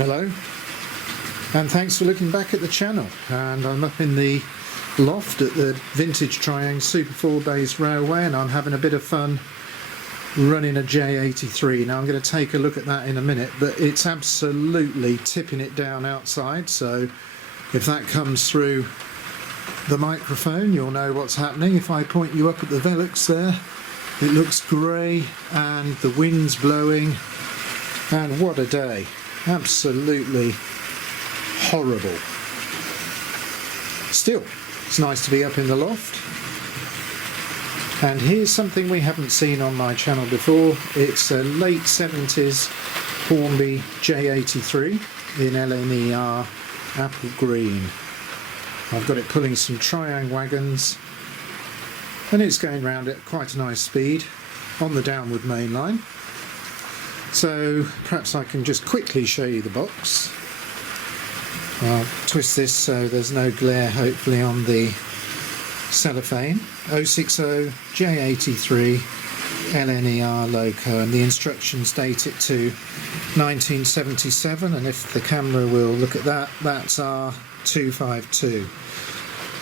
Hello, and thanks for looking back at the channel. And I'm up in the loft at the vintage Triangle Super 4 base railway, and I'm having a bit of fun running a J83. Now I'm going to take a look at that in a minute, but it's absolutely tipping it down outside, so if that comes through the microphone you'll know what's happening. If I point you up at the Velux there, it looks grey and the wind's blowing, and what a day. Absolutely horrible. Still, it's nice to be up in the loft. And here's something we haven't seen on my channel before. It's a late 70s Hornby J83 in L.N.E.R apple green. I've got it pulling some Triangle wagons, and it's going round at quite a nice speed on the downward main line. So perhaps I can just quickly show you the box. I'll twist this so there's no glare hopefully on the cellophane. 060 J83 L.N.E.R Loco, and the instructions date it to 1977, and if the camera will look at that, that's R.252.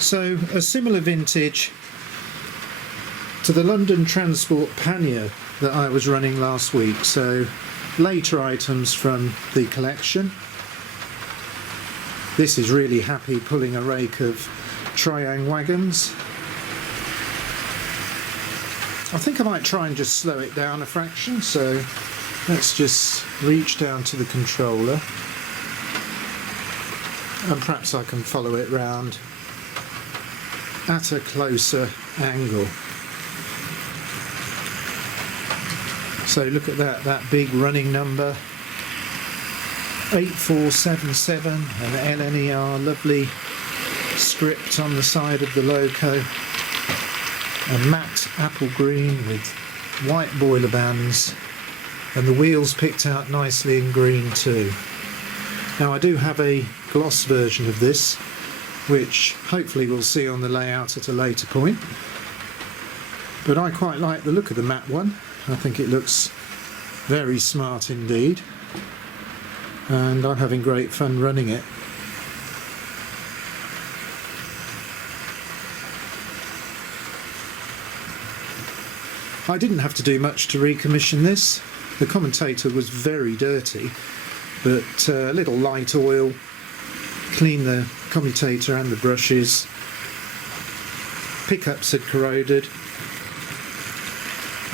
So a similar vintage to the London Transport pannier that I was running last week, so later items from the collection. This is really happy pulling a rake of Triangle wagons. I think I might try and just slow it down a fraction, so let's just reach down to the controller and perhaps I can follow it round at a closer angle. So look at that big running number, 8477, and L.N.E.R, lovely script on the side of the Loco, a matte apple green with white boiler bands, and the wheels picked out nicely in green too. Now I do have a gloss version of this, which hopefully we'll see on the layout at a later point, but I quite like the look of the matte one. I think it looks very smart indeed, and I'm having great fun running it. I didn't have to do much to recommission this. The commentator was very dirty, but a little light oil, clean the commutator and the brushes. Pickups had corroded,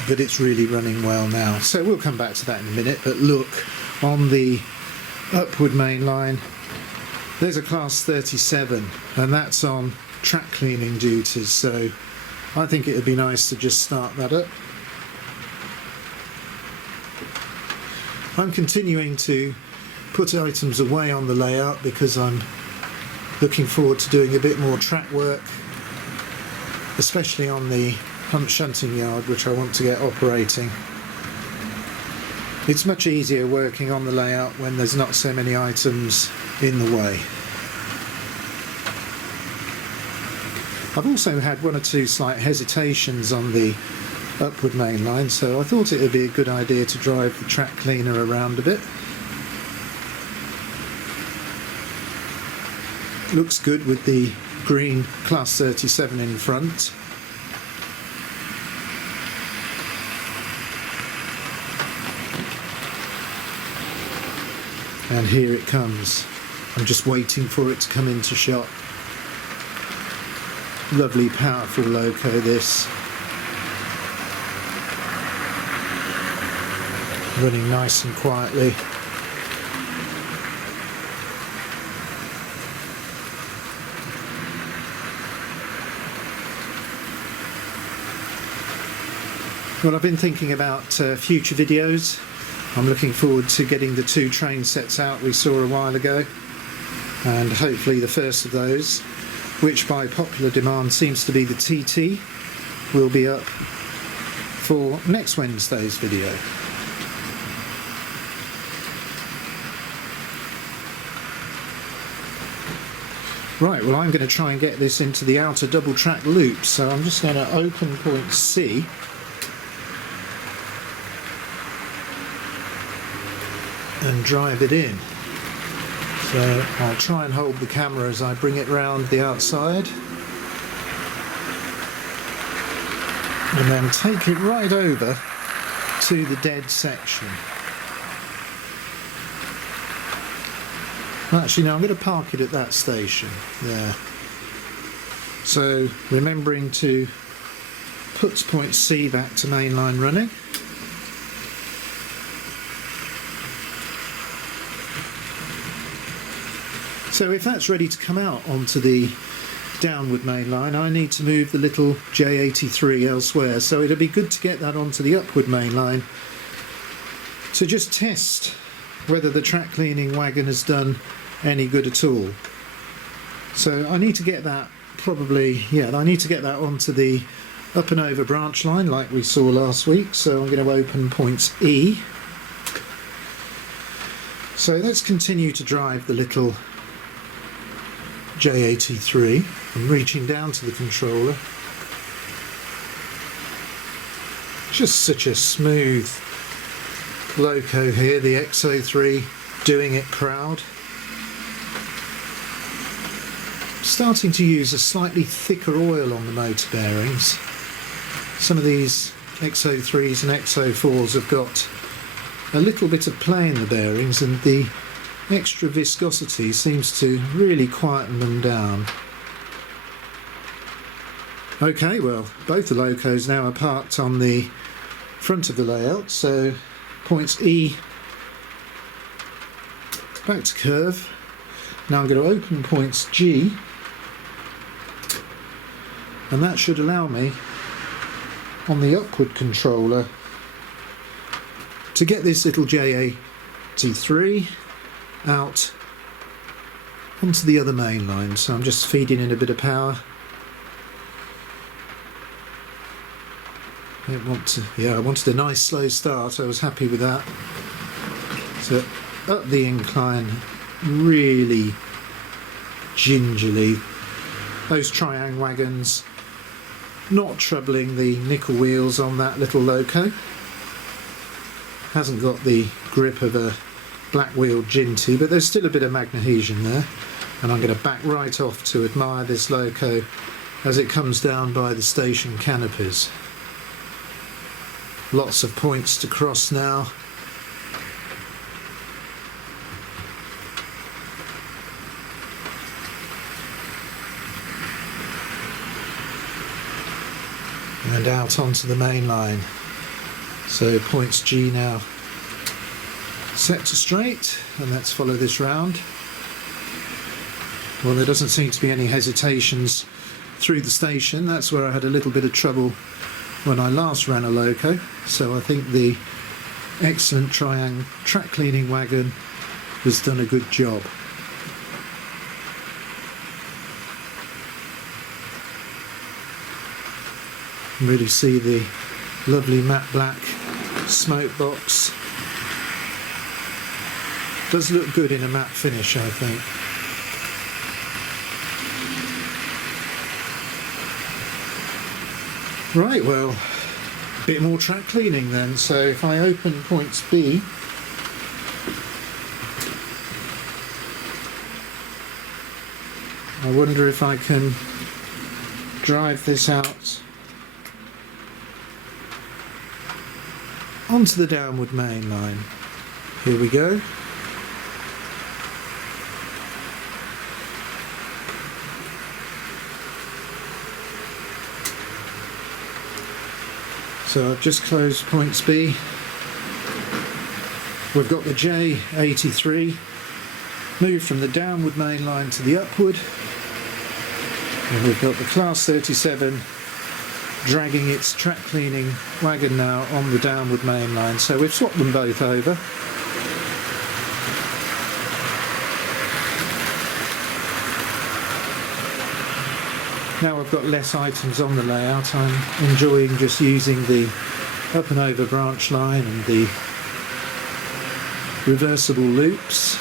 but it's really running well now. So we'll come back to that in a minute, but look, on the upward main line there's a class 37, and that's on track cleaning duties, so I think it would be nice to just start that up. I'm continuing to put items away on the layout because I'm looking forward to doing a bit more track work, especially on the hump shunting yard, which I want to get operating. It's much easier working on the layout when there's not so many items in the way. I've also had one or two slight hesitations on the upward main line, so I thought it would be a good idea to drive the track cleaner around a bit. Looks good with the green class 37 in front. And here it comes. I'm just waiting for it to come into shot. Lovely powerful Loco this. Running nice and quietly. Well, I've been thinking about future videos. I'm looking forward to getting the two train sets out we saw a while ago, and hopefully the first of those, which by popular demand seems to be the TT, will be up for next Wednesday's video. Right, well I'm going to try and get this into the outer double track loop, so I'm just going to open point C and drive it in. So I'll try and hold the camera as I bring it round the outside, and then take it right over to the dead section. Actually, no, I'm going to park it at that station there. So remembering to put point C back to mainline running. So if that's ready to come out onto the downward main line, I need to move the little J83 elsewhere, so it'll be good to get that onto the upward main line to just test whether the track cleaning wagon has done any good at all. So I need to get that I need to get that onto the up and over branch line like we saw last week, so I'm going to open points E. So let's continue to drive the little J83. I'm reaching down to the controller. Just such a smooth Loco here, the X03 doing it proud. Starting to use a slightly thicker oil on the motor bearings. Some of these X03s and X04s have got a little bit of play in the bearings, and the extra viscosity seems to really quieten them down. Okay, well, both the Locos now are parked on the front of the layout, so points E back to curve. Now I'm going to open points G, and that should allow me on the upward controller to get this little J83 out onto the other main line. So I'm just feeding in a bit of power. I wanted a nice slow start. I was happy with that. So up the incline really gingerly. Those triang wagons not troubling the nickel wheels on that little Loco. Hasn't got the grip of a black wheeled Ginty, but there's still a bit of magnesion there, and I'm going to back right off to admire this Loco as it comes down by the station canopies. Lots of points to cross now. And out onto the main line. So points G now set to straight, and let's follow this round. Well, there doesn't seem to be any hesitations through the station. That's where I had a little bit of trouble when I last ran a Loco, so I think the excellent triang track cleaning wagon has done a good job. Really see the lovely matte black smoke box. Does look good in a matte finish, I think. Right, well, a bit more track cleaning then. So if I open points B, I wonder if I can drive this out onto the downward main line. Here we go. So I've just closed points B. We've got the J83 moved from the downward main line to the upward, and we've got the Class 37 dragging its track cleaning wagon now on the downward main line. So we've swapped them both over. Now I've got less items on the layout, I'm enjoying just using the up and over branch line and the reversible loops.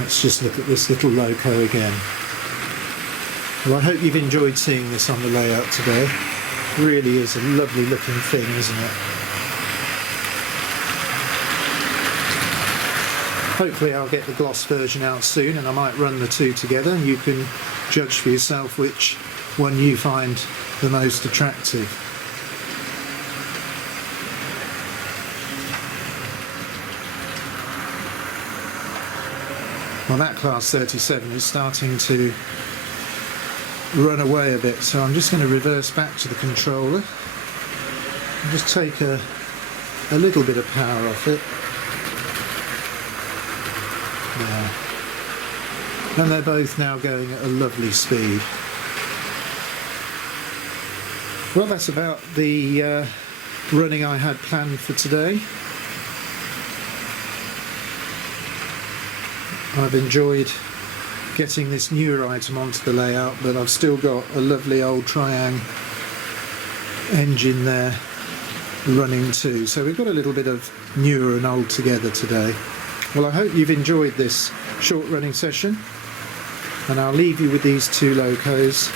Let's just look at this little Loco again. Well, I hope you've enjoyed seeing this on the layout today. Really is a lovely looking thing, isn't it? Hopefully I'll get the gloss version out soon, and I might run the two together and you can judge for yourself which one you find the most attractive. Well, that class 37 is starting to run away a bit, so I'm just going to reverse back to the controller and just take a little bit of power off it. There. And they're both now going at a lovely speed. Well, that's about the running I had planned for today. I've enjoyed getting this newer item onto the layout, but I've still got a lovely old Triang engine there running too. So we've got a little bit of newer and old together today. Well, I hope you've enjoyed this short running session, and I'll leave you with these two Locos.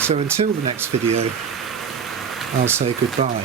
So until the next video, I'll say goodbye.